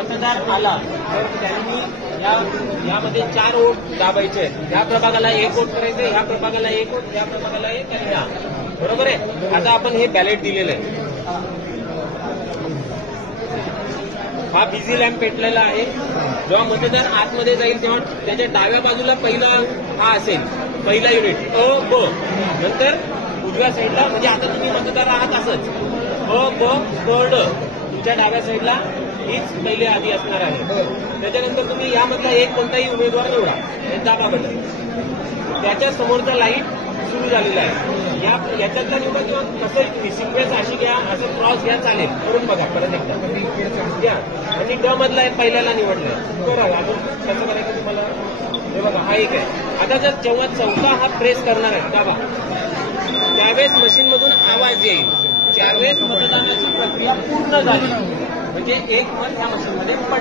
मतदार आला तर त्यांनी यामध्ये 4 वोट दाबायचे आहेत. ह्या प्रभागाला 1 वोट करायचं, ह्या प्रभागाला 1 वोट, ह्या प्रभागाला 1 आणि ह्या. बरोबर आहे. आता आपण हे बॅलेट दिलेलं आहे. हा बिझी लॅम्प पेटलेला आहे. जेव्हा मतदार आतमध्ये जाईल तेव्हा त्याच्या डाव्या बाजूला पहिला हा असेल, पहिला युनिट अ ब. नंतर उजव्या साईडला, म्हणजे आता तुम्ही मतदार आहात असंच अ ब क ड, तुमच्या डाव्या साईडला हीच पहिले आधी असणार आहे. त्याच्यानंतर तुम्ही यामधला एक कोणताही उमेदवार निवडा, दाबा बटन. त्याच्या समोरचा लाईट सुरू झालेला आहे. याच्यातला निवडा किंवा कसं तुम्ही सिक्वेन्स अशी घ्या, असं क्रॉस घ्या, चालेल. करून बघा परत एकदा घ्या. आणि ड मधला पहिल्याला निवडलाय करा. अजून कसं करायचं तुम्हाला हे बघा. हा एक आहे. आता जर जेव्हा चौथा हा प्रेस करणार आहे दाबा, त्यावेळेस मशीनमधून आवाज येईल. ज्यावेळेस मतदानाची प्रक्रिया पूर्ण झाली म्हणजे एक मत ह्या मशीनमध्ये पडलं.